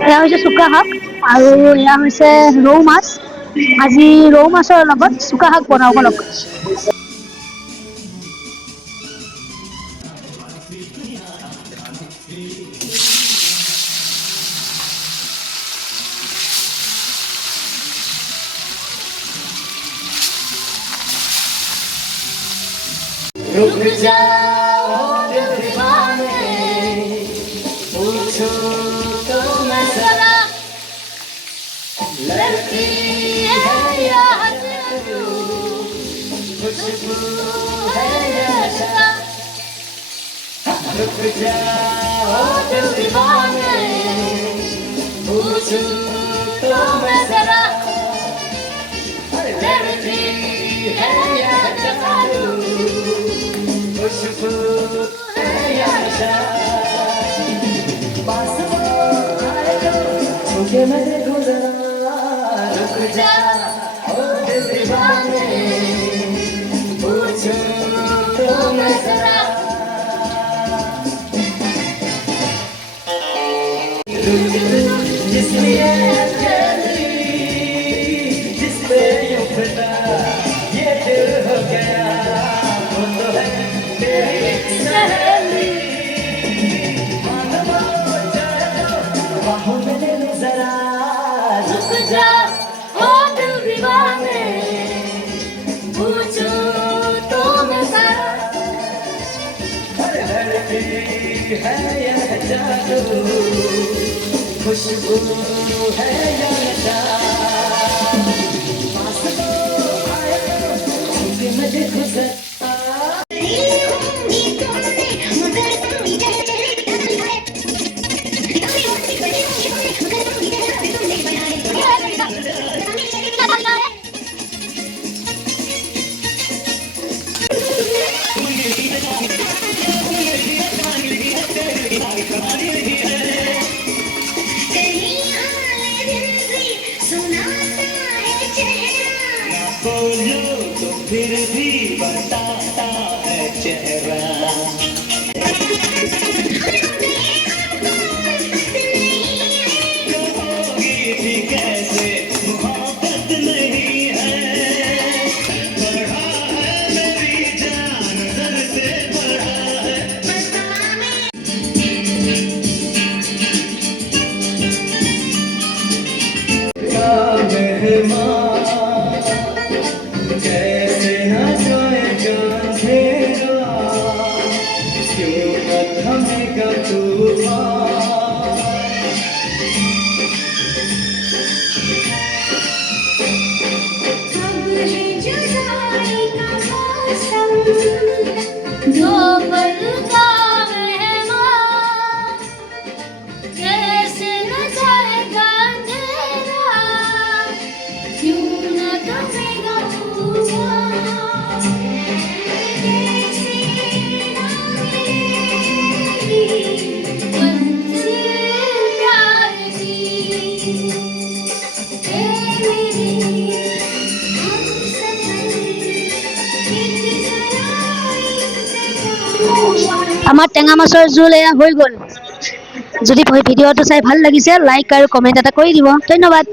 এয়া হৈছে চুকা শাক আৰু এয়া হৈছে ৰৌ মাছ। আজি ৰৌ মাছৰ লগত চুকা শাক বনাব লগ। रुक जाओ दिल दीवाने, पूछो तो मैं जरा, लड़की है या हसीना, खुशबू है या नशा। रुक जाओ दिल दीवाने, पूछो तो मैं जरा, लड़की है या हसीना, खुशबू है या नशा। पास आए तो मुझे मैं देखूं जरा, रुक जा ओ दिल दीवाने, पूछो तो मैं जरा, जिसमें अकेली जिसपे यूं फिदा ये दिल हो गया, वो तो है तेरी सहेली। मानो जाए बाहों में ले ले जरा, रुक जा ओ दिल दीवाने, पूछो तो मैं जरा, लड़की है या जादू, खुशबू है या नशा। पास तो आए मुझे मैं देखूं जरा, बोलो तो फिर भी बताता है चेहरा, कहोगी भी कैसे मोहब्बत नहीं है, बढ़ा है मेरी जान नजर से बढ़ा है। क्या मेहमान कैसे हंसाए जान तेरा, क्यों न थमेगा तूफान। अब है जुदाई का मौसम, दो पल का मेहमान, कैसे न जाएगा अंधेरा, क्यों न थमेगा तूफान। कैसे ना मिलेगी मंजिल प्यार की, ऐ मेरी हमसफर, एक जरा इंतजार। আমাৰ টেঙা মাছৰ জোল এয়া হৈ গ'ল। যদি ভিডিঅ'টো চাই ভাল লাগিছে লাইক আৰু কমেণ্ট এটা কৰি দিব। ধন্যবাদ।